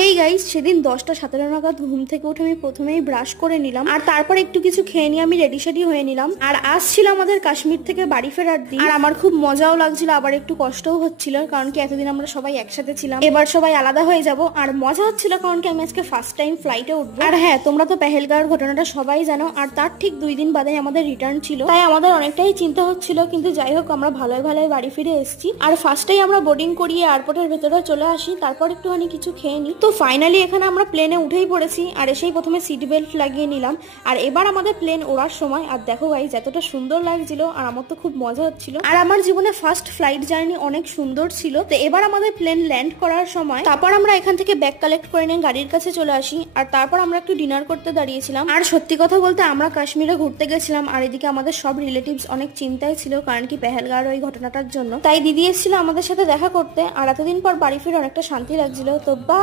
Hey guys, সেদিন 10টা 17 নাগাদ ঘুম থেকে উঠে আমি প্রথমেই ব্রাশ করে নিলাম, আর তারপর একটু কিছু খেয়ে নিয়ে আমি রেডি সেডি হয়ে নিলাম। আর আসছিল আমাদের কাশ্মীর থেকে বাড়ি ফেরার দিন, আর আমার খুব মজাও লাগছিল, আবার একটু কষ্টও হচ্ছিল, কারণ কি এতদিন আমরা সবাই একসাথে ছিলাম, এবার সবাই আলাদা হয়ে যাব। আর মজা হচ্ছিল কারণ কি আমি আজকে ফার্স্ট টাইম ফ্লাইটে উঠবো। আর হ্যাঁ, তোমরা তো পেহেলগাঁওয়ের ঘটনাটা সবাই জানো, আর তার ঠিক 2 দিন বাদে আমাদের রিটার্ন ছিল, তাই আমাদের অনেকটাই চিন্তা হচ্ছিল, কিন্তু যাই হোক আমরা ভালোই ভালোই বাড়ি ফিরে এসেছি। আর ফার্স্টেই আমরা বোর্ডিং করিয়ে এয়ারপোর্টের ভেতরে চলে আসি, তারপর একটুখানি কিছু খেয়ে নিই। তো ফাইনালি এখানে আমরা প্লেনে উঠেই পড়েছি, আর এসেই প্রথমে সিট বেল্ট লাগিয়ে নিলাম। আর এবার আমাদের প্লেন ওড়ার সময়, আর দেখো গাইস এতটা সুন্দর লাগছিল, আর আমার তো খুব মজা হচ্ছিল, আর আমার জীবনে ফার্স্ট ফ্লাইট জার্নি অনেক সুন্দর ছিল। তো এবার আমাদের প্লেন ল্যান্ড করার সময় তারপর আমরা এখান থেকে ব্যাগ কালেক্ট করে নিয়ে গাড়ির কাছে চলে আসি, আর তারপর আমরা একটু ডিনার করতে দাঁড়িয়েছিলাম। আর সত্যি কথা বলতে আমরা কাশ্মীরে ঘুরতে গেছিলাম, আর এদিকে আমাদের সব রিলেটিভস অনেক চিন্তায় ছিল, কারণ কি পেহেলগাঁওয়ের ওই ঘটনাটার জন্য। তাই দিদি এসেছিল আমাদের সাথে দেখা করতে, আর এতদিন পর বাড়ি ফিরে অনেকটা শান্তি লাগছিল। তো বা